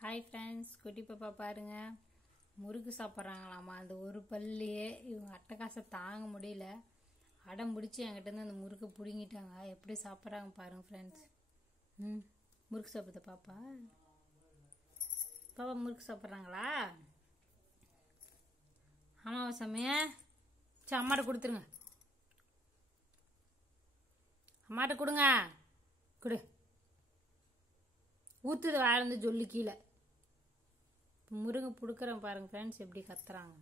Hi friends, குட்டி பாப்பா பாருங்க முறுக்கு சாப்பிட்றாங்களாமா. அந்த ஒரு பல்லையே இவங்க அட்டகாசம் தாங்க முடியல. அடம் பிடிச்சி என்கிட்ட அந்த முறுக்கு பிடுங்கிட்டாங்க. எப்படி சாப்பிட்றாங்க பாருங்க ஃப்ரெண்ட்ஸ். முறுக்கு சாப்பிடுத பாப்பா. பாப்பா முறுக்கு சாப்பிட்றாங்களா? ஆமாம் சாமி. சரி, அம்மாட்ட கொடுத்துருங்க. அம்மாட்ட கொடுங்க. கொடு. ஊற்றுது வாயிலிருந்து சொல்லி கீழே. முருங்கை பிடுக்கிறேன் பாருங்க ஃப்ரெண்ட்ஸ், எப்படி கத்துறாங்க.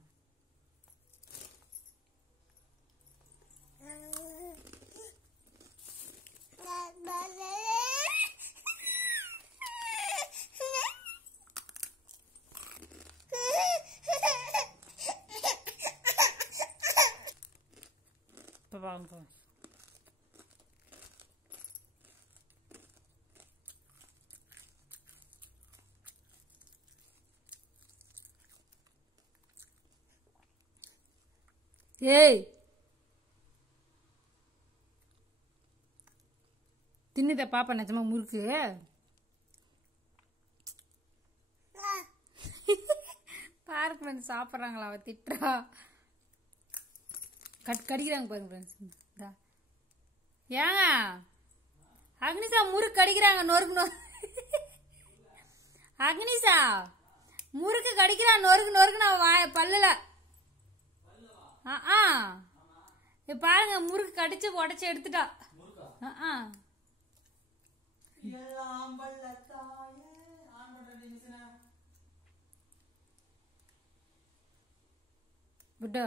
வாங்க ஏய், தின்னுத பாப்பா நிஜமா முறுக்கு? பாரு ஃப்ரெண்ட்ஸ், சாப்பிட்றாங்களா? அவ திட்டுறா. கடிக்கிறாங்க பாருங்க ஃப்ரெண்ட்ஸ். ஏங்க அக்னிசா முறுக்கு கடிக்கிறாங்க. நொறுக்கு நொறு. அக்னிசா முறுக்கு கடிக்கிறா. நொறுக்கு நொறுக்கு நான் பல்லுல. பாருங்க, முறுக்கு கடிச்சு உடச்சு எடுத்துட்டா. விட்டா